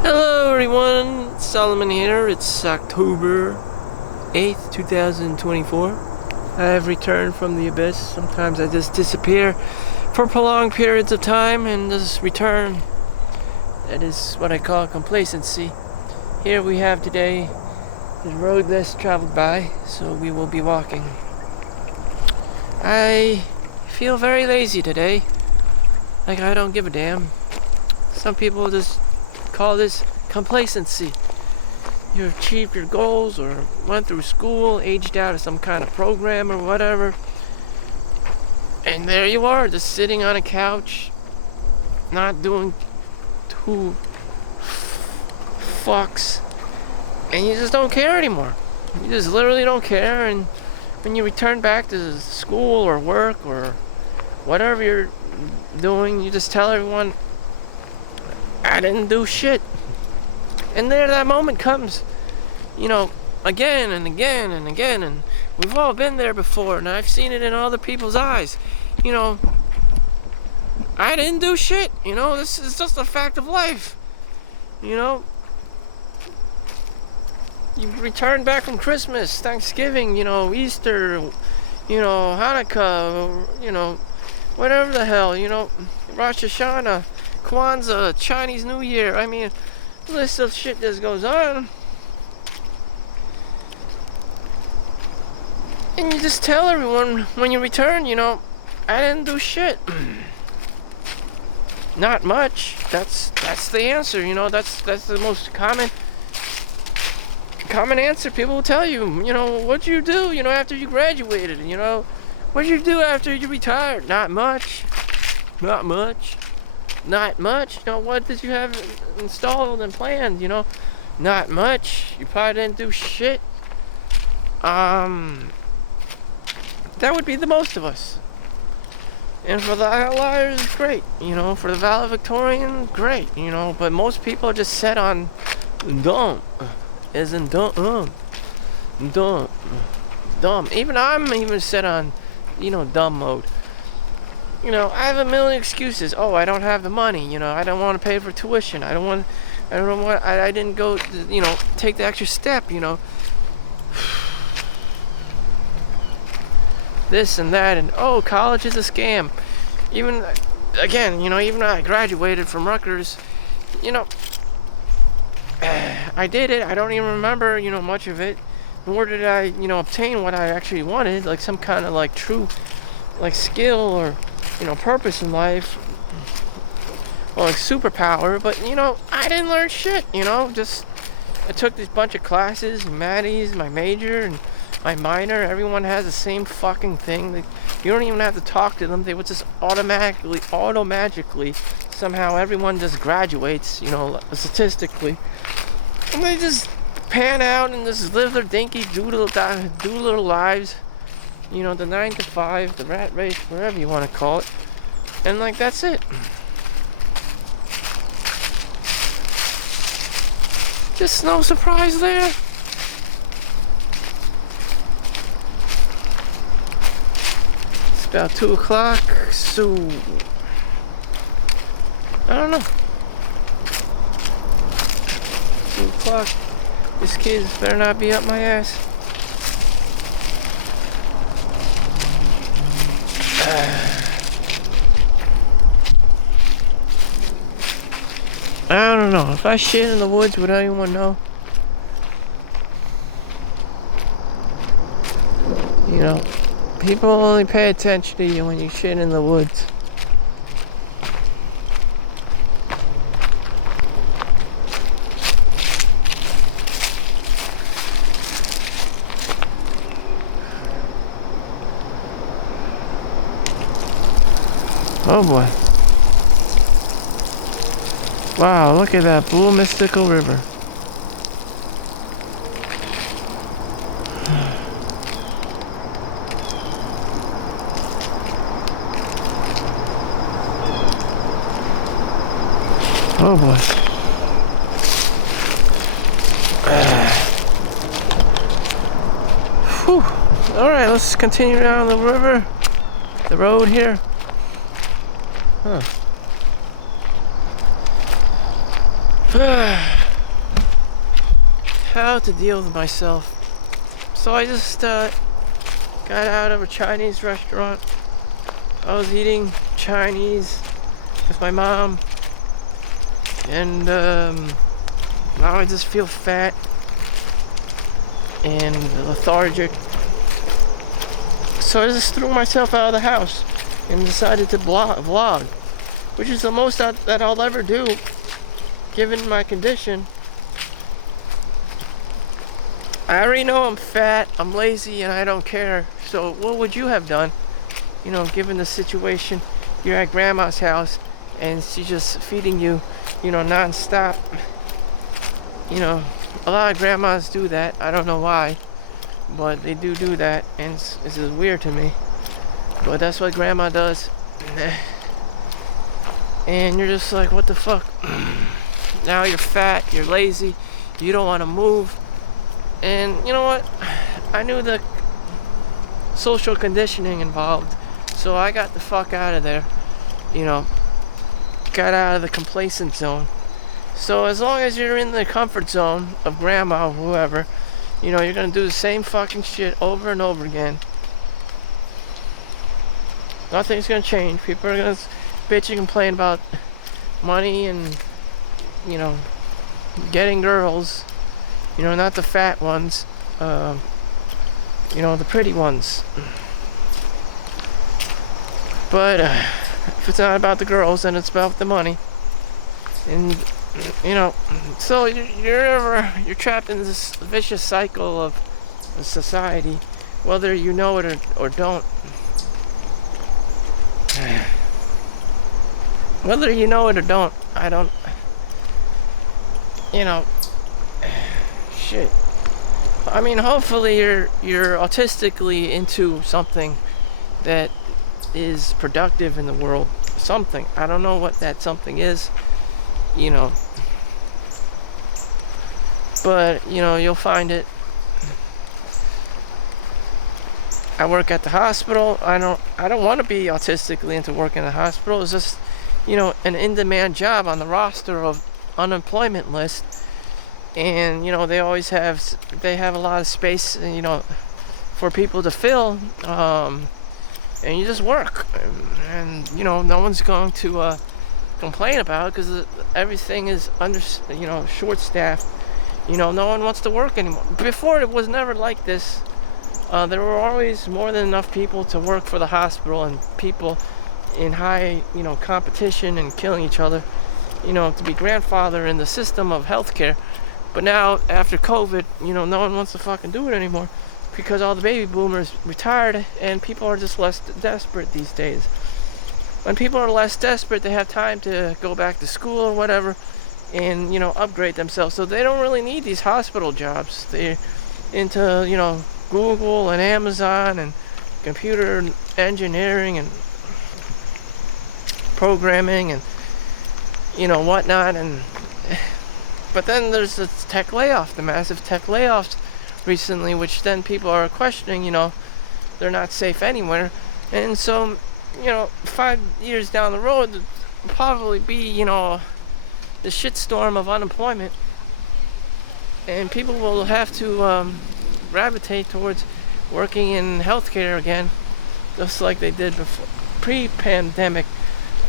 Hello everyone, Solomon here. It's October 8th, 2024. I have returned from the abyss. Sometimes I just disappear for prolonged periods of time and just return. That is what I call complacency. Here we have today the road less traveled by, so we will be walking. I feel very lazy today. Like I don't give a damn. Some people just call this complacency. You've achieved your goals or went through school, aged out of some kind of program or whatever. And there you are, just sitting on a couch, not doing two fucks. And you just don't care anymore. You just literally don't care. And when you return back to school or work or whatever you're doing, you just tell everyone, I didn't do shit. And there that moment comes, again and again and again, and we've all been there before, and I've seen it in other people's eyes. I didn't do shit. This is just a fact of life. You return back from Christmas, Thanksgiving, Easter, Hanukkah, whatever the hell, Rosh Hashanah, Kwanzaa, Chinese New Year. I mean, the list of shit just goes on. And you just tell everyone when you return, I didn't do shit. Not much. That's the answer, that's the most common answer people will tell you. What'd you do, after you graduated? What'd you do after you retired? Not much. Not much. Not much. What did you have installed and planned? Not much. You probably didn't do shit. That would be the most of us. And for the outliers, great. For the valedictorian, great. But most people are just set on dumb. As in dumb. Dumb. I'm set on, dumb mode. I have a million excuses. Oh, I don't have the money. I don't want to pay for tuition. I didn't go, take the extra step, This and that, and college is a scam. Even though I graduated from Rutgers, I did it. I don't even remember, much of it. Nor did I, obtain what I actually wanted, like some kind of true, skill or purpose in life, or superpower. But I didn't learn shit. Just I took this bunch of classes, Maddie's, my major, and my minor. Everyone has the same fucking thing. You don't even have to talk to them. They would just automatically, somehow everyone just graduates, statistically, and they just pan out and just live their dinky doolittle lives. The 9 to 5, the rat race, whatever you want to call it. And that's it. Just no surprise there. It's about 2 o'clock, so I don't know. 2 o'clock. This kid better not be up my ass. I don't know. If I shit in the woods, would anyone know? People only pay attention to you when you shit in the woods. Oh boy. Wow, look at that blue mystical river. Oh boy. Whew. Alright, let's continue down the river. The road here. Huh. How to deal with myself. So I just got out of a Chinese restaurant. I was eating Chinese with my mom, and now I just feel fat and lethargic. So I just threw myself out of the house and decided to vlog, which is the most that I'll ever do, given my condition. I already know I'm fat, I'm lazy, and I don't care. So what would you have done? You know, given the situation, you're at grandma's house and she's just feeding you, you know, non-stop. You know, a lot of grandmas do that. I don't know why, but they do that, and this is weird to me. But that's what grandma does. And you're just like, what the fuck? Now you're fat, you're lazy, you don't want to move. And you know what? I knew the social conditioning involved, so I got the fuck out of there. You know, got out of the complacent zone. So as long as you're in the comfort zone of grandma or whoever, you know, you're gonna do the same fucking shit over and over again. Nothing's gonna change. People are gonna bitch and complain about money and, you know, getting girls. You know, not the fat ones. You know, the pretty ones. But if it's not about the girls, then it's about the money. And you know, so you're trapped in this vicious cycle of society, whether you know it or don't. Whether you know it or don't, I don't. You know, shit. I mean, hopefully you're autistically into something that is productive in the world. Something. I don't know what that something is. You know. But, you know, you'll find it. I work at the hospital. I don't want to be autistically into working at the hospital. It's just, you know, an in-demand job on the roster of unemployment list. And, you know, they have a lot of space, you know, for people to fill. And you just work. And you know, no one's going to complain about it because everything is short-staffed. You know, no one wants to work anymore. Before, it was never like this. There were always more than enough people to work for the hospital, and people in high, you know, competition and killing each other, you know, to be grandfather in the system of healthcare. But now, after COVID, you know, no one wants to fucking do it anymore because all the baby boomers retired and people are just less desperate these days. When people are less desperate, they have time to go back to school or whatever and, you know, upgrade themselves. So they don't really need these hospital jobs. They're into, you know, Google and Amazon and computer engineering and programming and, you know, whatnot. And but then there's the tech layoff, the massive tech layoffs recently, which then people are questioning, you know, they're not safe anywhere. And so, you know, 5 years down the road, there'll probably be, you know, the shitstorm of unemployment, and people will have to gravitate towards working in healthcare again, just like they did before, pre-pandemic,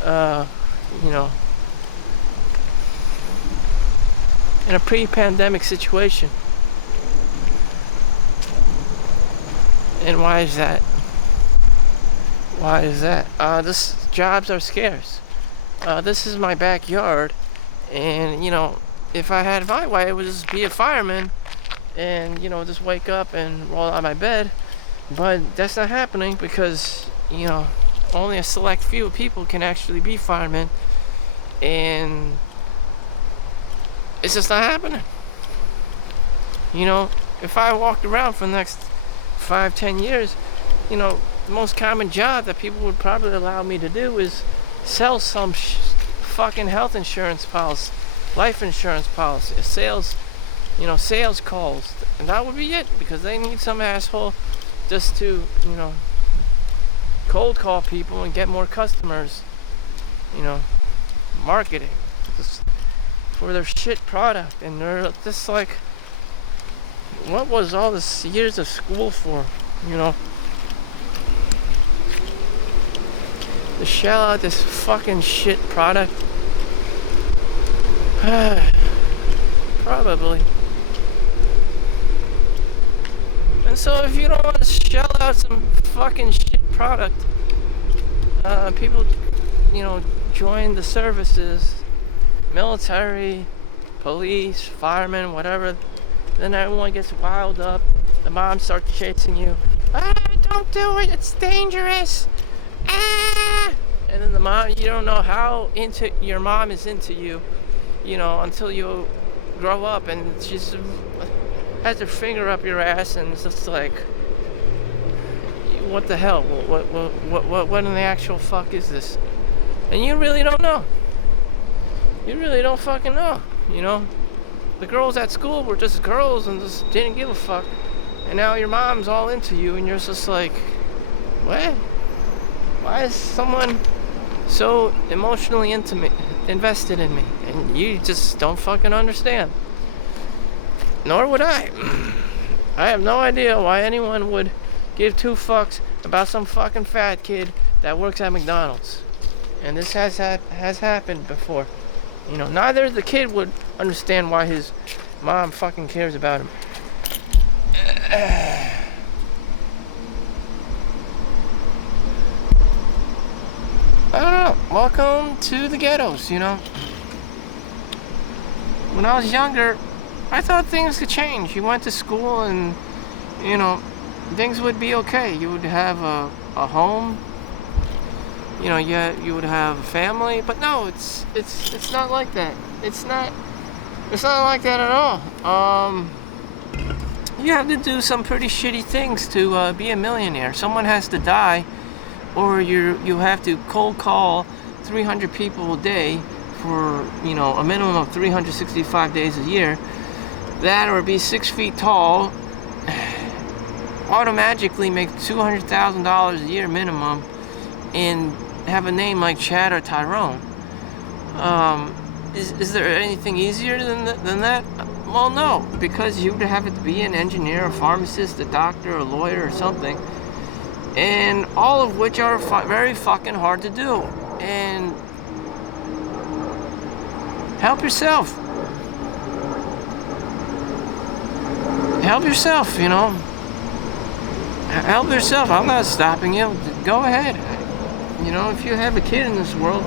you know, in a pre-pandemic situation. And why is that? Why is that? Jobs are scarce. This is my backyard, and you know, if I had my way, it would just be a fireman, and you know, just wake up and roll out of my bed. But that's not happening because, you know, only a select few people can actually be firemen, and it's just not happening. You know, if I walked around for the next 5-10 years, you know, the most common job that people would probably allow me to do is sell some fucking health insurance policy, life insurance policy, sales calls, and that would be it, because they need some asshole just to, you know, cold call people and get more customers. You know, marketing, just for their shit product, and they're just like, what was all this years of school for, you know? To shell out this fucking shit product? Probably. And so if you don't want to shell out some fucking shit product, people, you know, join the services, military, police, firemen, whatever. Then everyone gets wild up. The mom starts chasing you. Ah, don't do it, it's dangerous. Ah! And then the mom, you don't know how into your mom is into you, you know, until you grow up, and she's has her finger up your ass, and it's just like, what the hell? What in the actual fuck is this? And you really don't know. You really don't fucking know, you know? The girls at school were just girls and just didn't give a fuck. And now your mom's all into you, and you're just like, what? Why is someone so emotionally invested in me? And you just don't fucking understand. Nor would I. I have no idea why anyone would give two fucks about some fucking fat kid that works at McDonald's. And this has happened before. You know, neither the kid would understand why his mom fucking cares about him. I don't know. Welcome to the ghettos, you know. When I was younger, I thought things could change. You went to school and, you know, things would be okay. You would have a home. You know, you would have a family. But no, it's not like that. It's not like that at all. You have to do some pretty shitty things to be a millionaire. Someone has to die, or you have to cold call 300 people a day for, you know, a minimum of 365 days a year. That, or be 6 feet tall, automatically make $200,000 a year minimum, and have a name like Chad or Tyrone. Is there anything easier than that? Well, no, because you would have to be an engineer, a pharmacist, a doctor, a lawyer, or something, and all of which are very fucking hard to do. And help yourself. Help yourself, you know. Help yourself. I'm not stopping you. Go ahead. You know, if you have a kid in this world,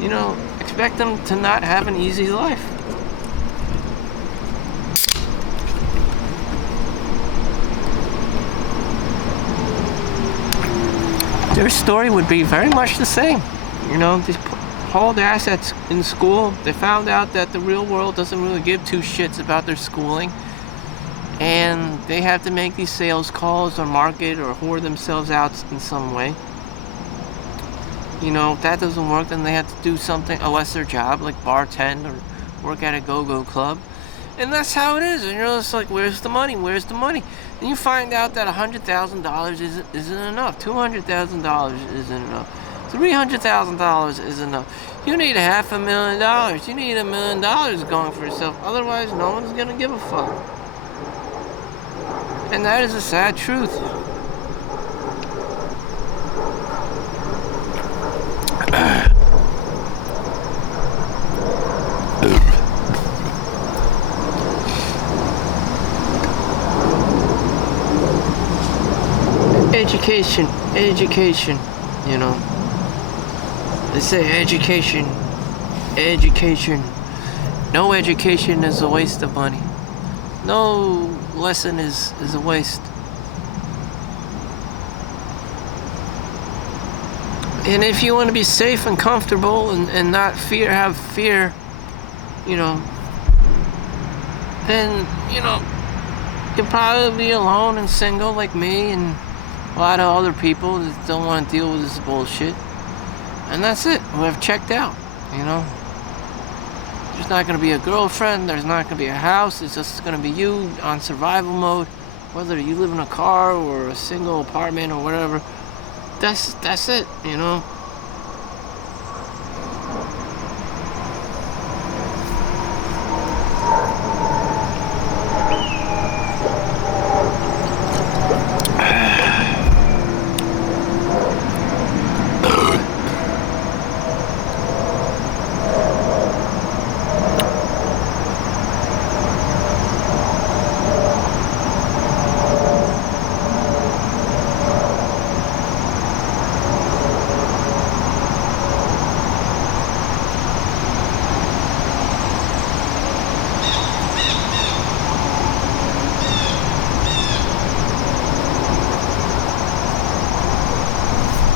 you know, expect them to not have an easy life. Their story would be very much the same. You know, they hauled assets in school. They found out that the real world doesn't really give two shits about their schooling. And they have to make these sales calls or market or whore themselves out in some way. You know, if that doesn't work, then they have to do something, a lesser job, like bartend or work at a go-go club. And that's how it is. And you're just like, where's the money? Where's the money? And you find out that $100,000 isn't enough. $200,000 isn't enough. $300,000 isn't enough. You need $500,000. You need $1 million going for yourself. Otherwise, no one's gonna give a fuck. And that is a sad truth. Education, you know. They say education. No education is a waste of money. No lesson is a waste. And if you want to be safe and comfortable and not have fear, you know, then, you know, you'll probably be alone and single like me and a lot of other people that don't want to deal with this bullshit. And that's it. We have checked out, you know. There's not going to be a girlfriend. There's not going to be a house. It's just going to be you on survival mode. Whether you live in a car or a single apartment or whatever. That's it, you know.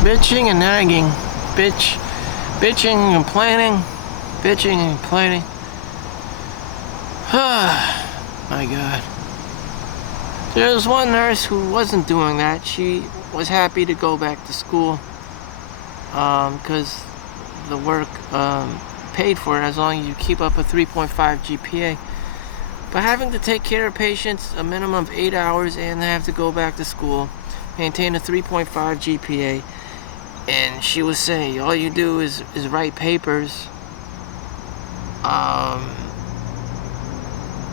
Bitching and nagging. Bitching and complaining. Bitching and complaining. My God. There was one nurse who wasn't doing that. She was happy to go back to school because the work paid for it as long as you keep up a 3.5 GPA. But having to take care of patients a minimum of 8 hours and have to go back to school, maintain a 3.5 GPA, and she was saying all you do is write papers.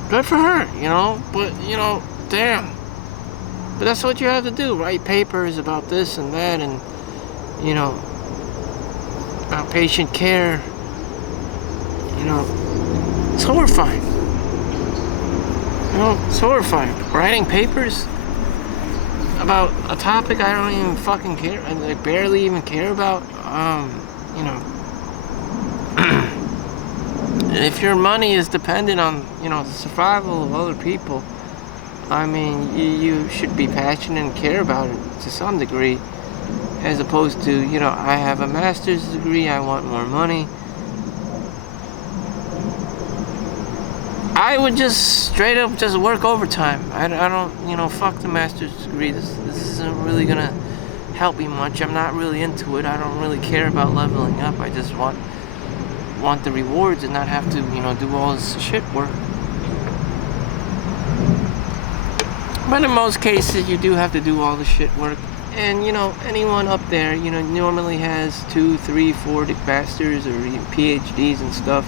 Good for her, but damn. But that's what you have to do, write papers about this and that, and about patient care. It's horrifying. It's horrifying. Writing papers about a topic I don't even fucking care, I barely even care about. If your money is dependent on, the survival of other people, I mean, you should be passionate and care about it to some degree, as opposed to, I have a master's degree, I want more money. I would just straight up just work overtime. I don't, fuck the master's degree. This isn't really gonna help me much. I'm not really into it. I don't really care about leveling up. I just want the rewards and not have to, do all this shit work. But in most cases, you do have to do all the shit work. And, anyone up there, normally has 2, 3, 4 masters or even PhDs and stuff.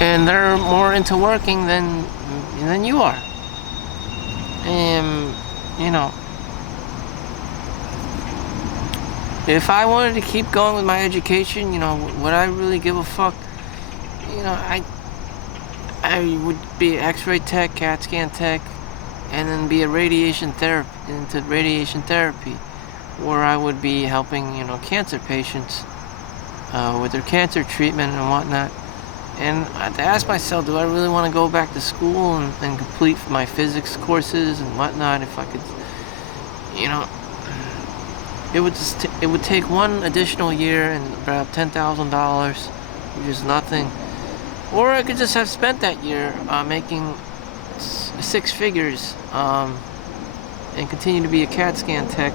And they're more into working than you are. And, if I wanted to keep going with my education, would I really give a fuck? I would be an X-ray tech, CAT scan tech, and then be a radiation therapy, where I would be helping, cancer patients with their cancer treatment and whatnot. And I had to ask myself, do I really want to go back to school and complete my physics courses and whatnot? If I could, it would take one additional year and about $10,000, which is nothing. Or I could just have spent that year making 6 figures and continue to be a CAT scan tech,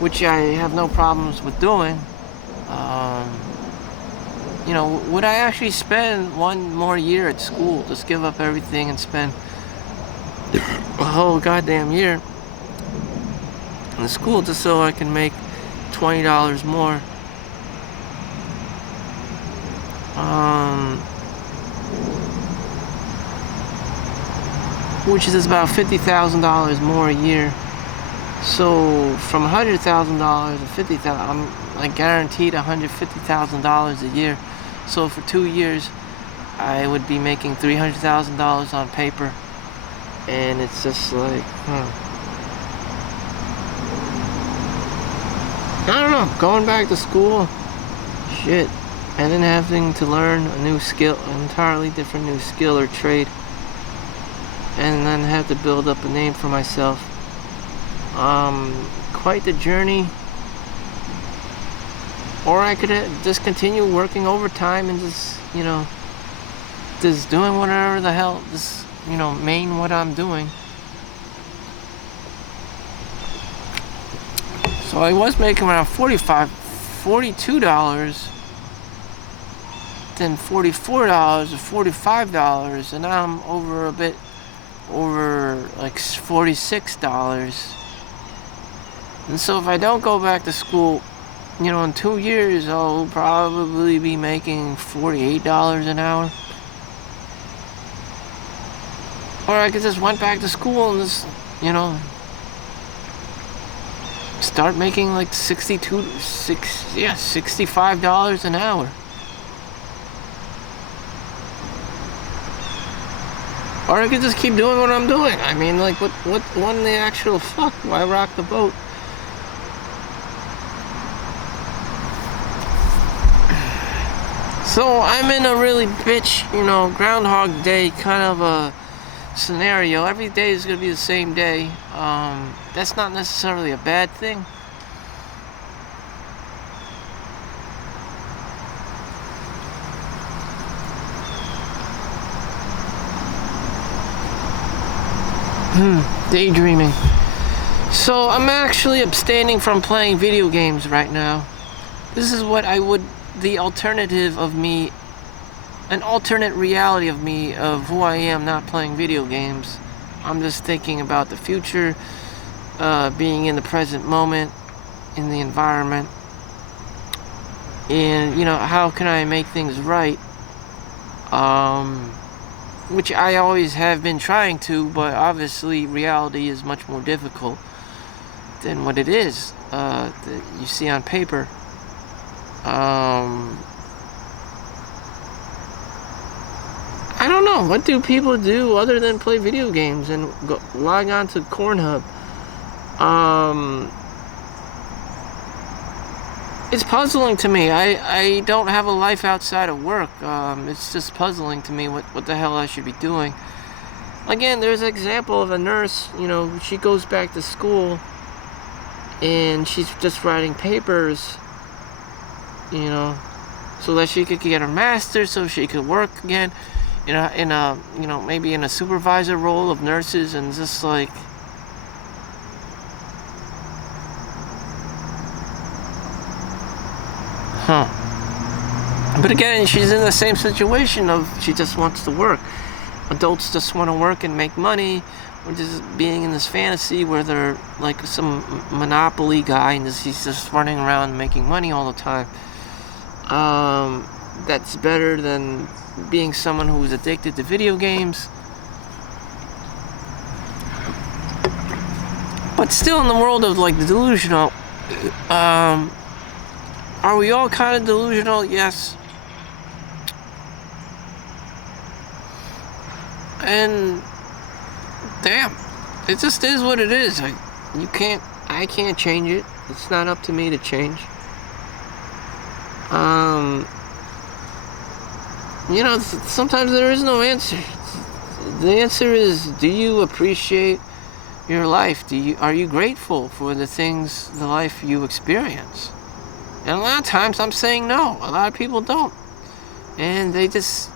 which I have no problems with doing. Would I actually spend one more year at school, just give up everything and spend a whole goddamn year in school just so I can make $20 more? Which is about $50,000 more a year. So from $100,000 to $50,000, I'm guaranteed $150,000 a year. So for 2 years, I would be making $300,000 on paper, and it's just like, I don't know, going back to school, shit, and then having to learn a new skill, an entirely different new skill or trade, and then have to build up a name for myself. Quite the journey. Or I could just continue working overtime and just doing whatever the hell, just, main what I'm doing. So I was making around $42, then $44 or $45, and now I'm over like $46. And so if I don't go back to school, in 2 years, I'll probably be making $48 an hour. Or I could just went back to school and just, start making like $65 an hour. Or I could just keep doing what I'm doing. I mean, like, what in the actual fuck? Why rock the boat? So I'm in a really bitch, Groundhog Day kind of a scenario. Every day is going to be the same day. That's not necessarily a bad thing. Daydreaming. So I'm actually abstaining from playing video games right now. This is what the alternative of me, an alternate reality of me, of who I am not playing video games. I'm just thinking about the future, being in the present moment, in the environment, and how can I make things right, which I always have been trying to, but obviously reality is much more difficult than what it is that you see on paper. I don't know, what do people do other than play video games and log on to Pornhub? It's puzzling to me. I don't have a life outside of work. It's just puzzling to me what the hell I should be doing. Again, there's an example of a nurse, she goes back to school and she's just writing papers, so that she could get her master's, so she could work again in a maybe in a supervisor role of nurses, and just like, but again, she's in the same situation of she just wants to work. Adults just want to work and make money, or just being in this fantasy where they're like some monopoly guy and he's just running around making money all the time. That's better than being someone who's addicted to video games. But still, in the world of like delusional, are we all kind of delusional? Yes. And damn, it just is what it is. I can't change it. It's not up to me to change. Sometimes there is no answer. The answer is, do you appreciate your life? Are you grateful for the things, the life you experience? And a lot of times I'm saying no. A lot of people don't. And they just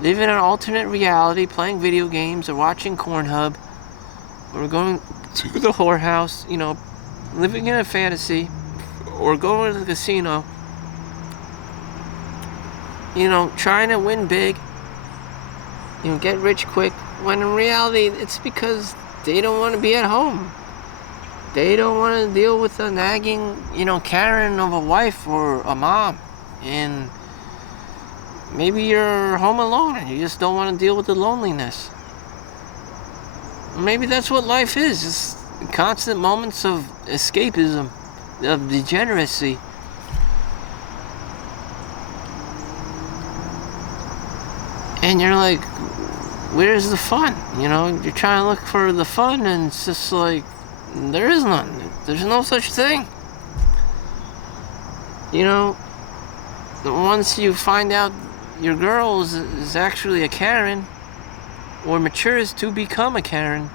live in an alternate reality, playing video games or watching Pornhub, or going to the whorehouse, living in a fantasy, or going to the casino, trying to win big, get rich quick, when in reality it's because they don't want to be at home. They don't want to deal with a nagging, Karen of a wife or a mom. And maybe you're home alone and you just don't want to deal with the loneliness. Maybe that's what life is, just constant moments of escapism, of degeneracy. And you're like, where's the fun? You're trying to look for the fun, and it's just like, there is none. There's no such thing. Once you find out your girl is actually a Karen, or matures to become a Karen,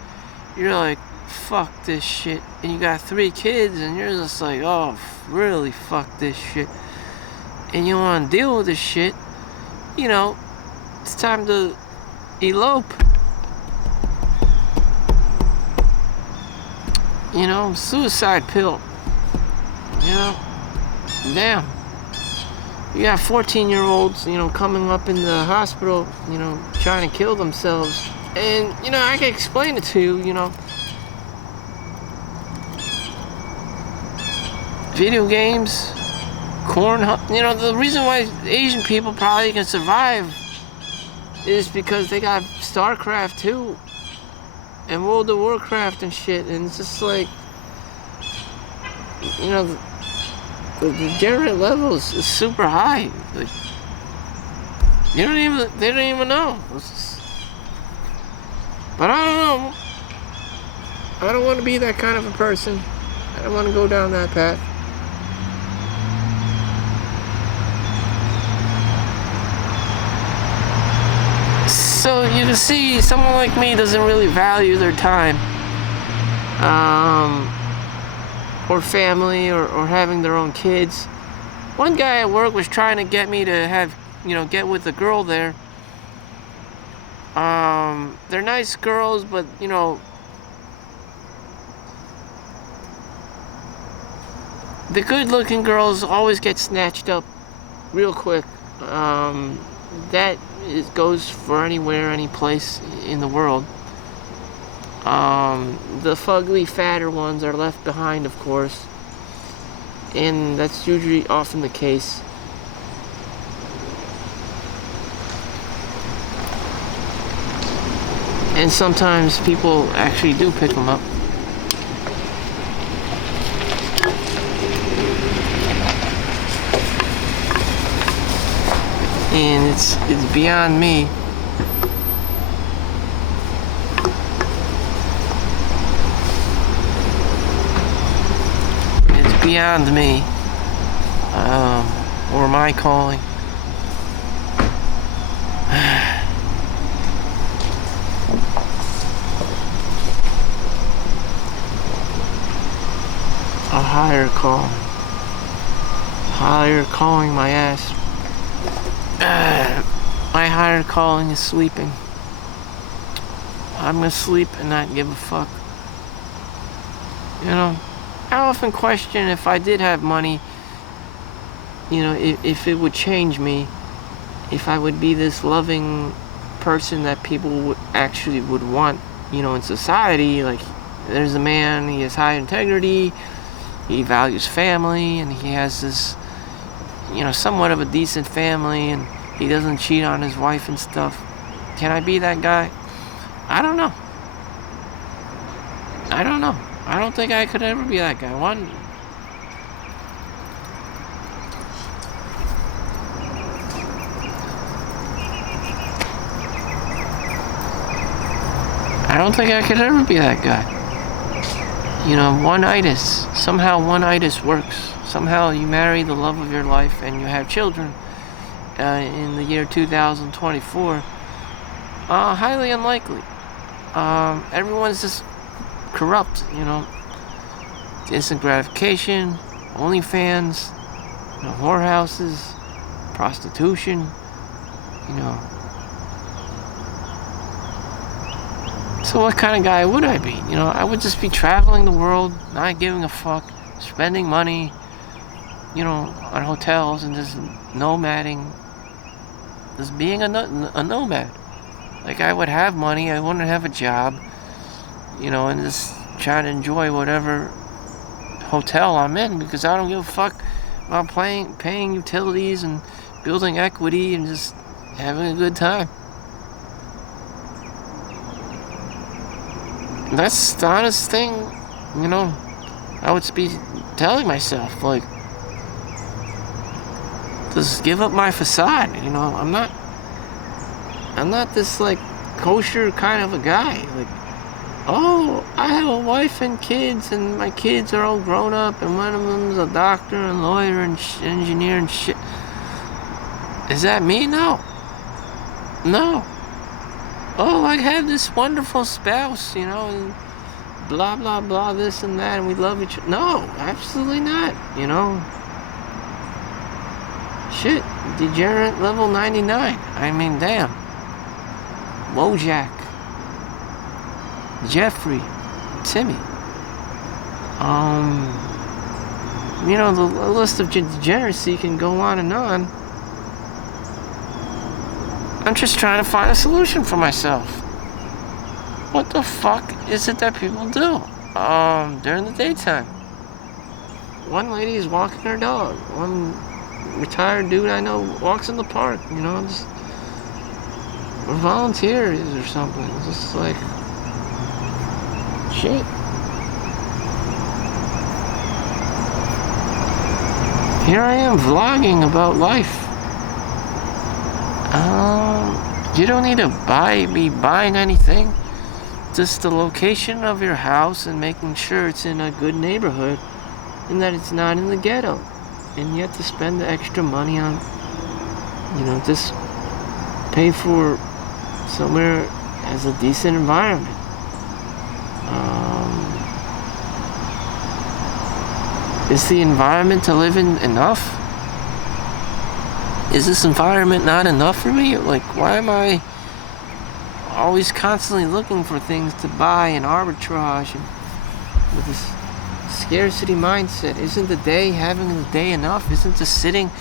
you're like, fuck this shit. And you got 3 kids, and you're just like, oh, really, fuck this shit. And you want to deal with this shit, it's time to elope. Suicide pill. Damn. You got 14-year-olds, coming up in the hospital, trying to kill themselves. And, I can explain it to you, Video games, the reason why Asian people probably can survive is because they got StarCraft 2 and World of Warcraft and shit, and it's just like, the degenerate levels is super high. Like, they don't even know. But I don't know. I don't want to be that kind of a person. I don't want to go down that path. So you can see someone like me doesn't really value their time, or family, or having their own kids. One guy at work was trying to get me to have, get with a girl there. They're nice girls, but the good-looking girls always get snatched up real quick. That goes for anywhere, any place in the world. The fugly, fatter ones are left behind, of course, and that's usually often the case. And sometimes people actually do pick them up. And it's beyond me. It's beyond me, or my calling. A higher call. Higher calling my ass. My higher calling is sleeping. I'm gonna sleep and not give a fuck. I often question if I did have money, if it would change me, if I would be this loving person that people would want, in society. Like, there's a man, he has high integrity, he values family, and he has this, somewhat of a decent family, and he doesn't cheat on his wife and stuff. Can I be that guy? I don't know. I don't think I could ever be that guy. I don't think I could ever be that guy. One-itis. Somehow one-itis works. Somehow you marry the love of your life and you have children in the year 2024. Highly unlikely. Everyone's just corrupt, instant gratification, OnlyFans, whorehouses, prostitution, So what kind of guy would I be? I would just be traveling the world, not giving a fuck, spending money, on hotels, and just nomading, just being a nomad. Like, I would have money, I wouldn't have a job, and just try to enjoy whatever hotel I'm in, because I don't give a fuck about paying utilities and building equity and just having a good time. That's the honest thing, I would be telling myself, like, just give up my facade, I'm not this, like, kosher kind of a guy, like, oh, I have a wife and kids, and my kids are all grown up, and one of them's a doctor and lawyer and engineer and shit. Is that me? No. Oh, I have this wonderful spouse, and blah, blah, blah, this and that, and we love each other. No, absolutely not, Shit, degenerate level 99. I mean, damn. Wojak. Jeffrey. Timmy. The list of degeneracy can go on and on. I'm just trying to find a solution for myself. What the fuck is it that people do during the daytime? One lady is walking her dog. One retired dude I know walks in the park, just volunteers or something. It's just like, shit. Here I am vlogging about life. You don't need to be buying anything. Just the location of your house and making sure it's in a good neighborhood and that it's not in the ghetto. And you have to spend the extra money on, just pay for somewhere has a decent environment. Is the environment to live in enough? Is this environment not enough for me? Like, why am I always constantly looking for things to buy and arbitrage and with this scarcity mindset? Isn't having the day enough? Isn't just sitting,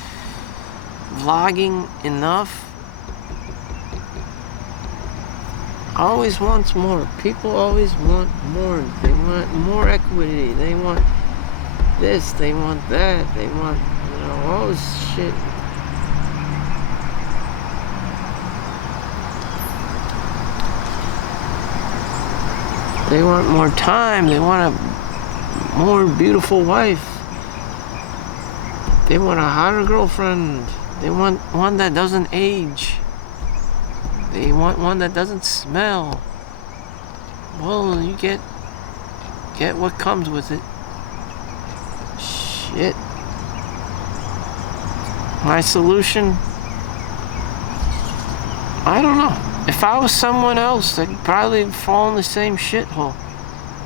vlogging enough? Always wants more. People always want more. They want more equity. They want this. They want that. They want, all this shit. They want more time. They want a more beautiful wife. They want a hotter girlfriend. They want one that doesn't age. They want one that doesn't smell. Well, you get what comes with it. Shit. My solution? I don't know. If I was someone else, I'd probably fall in the same shithole.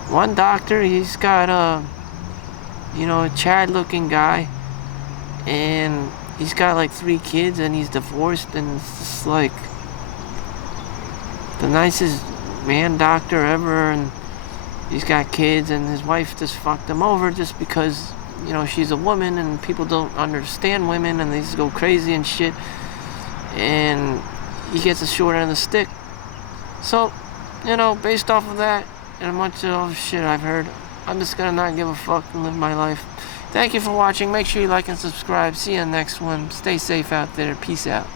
One doctor, he's got a Chad-looking guy, and he's got like 3 kids, and he's divorced, and it's just like the nicest man doctor ever, and he's got kids, and his wife just fucked him over just because, she's a woman, and people don't understand women, and they just go crazy and shit, and he gets a short end of the stick. So, based off of that and a bunch of shit I've heard, I'm just gonna not give a fuck and live my life. Thank you for watching. Make sure you like and subscribe. See you in the next one. Stay safe out there. Peace out.